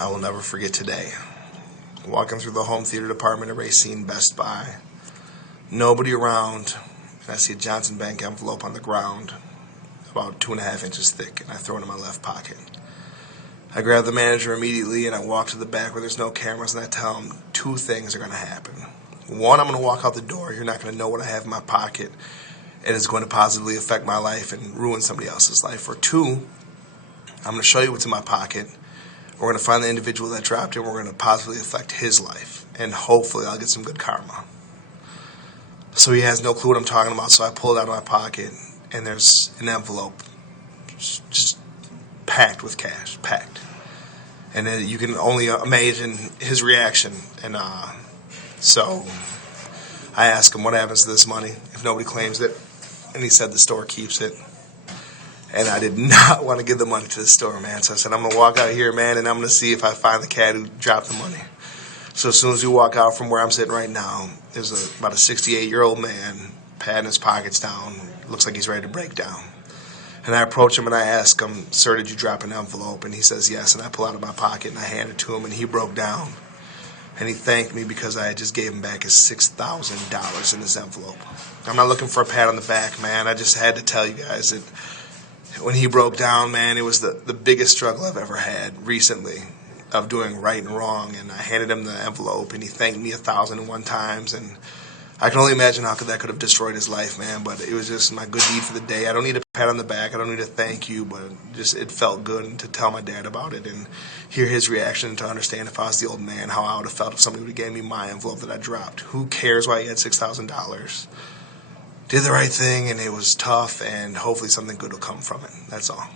I will never forget today. Walking through the home theater department at Racine Best Buy. Nobody around, and I see a Johnson Bank envelope on the ground, about 2.5 inches thick, and I throw it in my left pocket. I grab the manager immediately, and I walk to the back where there's no cameras, and I tell him two things are going to happen. One, I'm going to walk out the door. You're not going to know what I have in my pocket, and it's going to positively affect my life and ruin somebody else's life. Or two, I'm going to show you what's in my pocket. We're going to find the individual that dropped it, and we're going to positively affect his life, and hopefully I'll get some good karma. So he has no clue what I'm talking about, so I pull it out of my pocket, and there's an envelope just packed with cash, packed. And then you can only imagine his reaction. And so I asked him, what happens to this money if nobody claims it? And he said the store keeps it. And I did not want to give the money to the store, man. So I said, I'm going to walk out here, man, and I'm going to see if I find the cat who dropped the money. So as soon as we walk out from where I'm sitting right now, there's about a 68-year-old man patting his pockets down. Looks like he's ready to break down. And I approach him and I ask him, sir, did you drop an envelope? And he says yes. And I pull out of my pocket and I hand it to him, and he broke down. And he thanked me because I had just gave him back his $6,000 in this envelope. I'm not looking for a pat on the back, man. I just had to tell you guys that when he broke down, man, it was the biggest struggle I've ever had recently of doing right and wrong. And I handed him the envelope, and he thanked me 1,001 times. And I can only imagine how that could have destroyed his life, man. But it was just my good deed for the day. I don't need a pat on the back. I don't need a thank you, but just it felt good to tell my dad about it and hear his reaction, to understand if I was the old man, how I would have felt if somebody would have gave me my envelope that I dropped. Who cares why he had $6,000? Did the right thing, and it was tough, and hopefully something good will come from it. That's all.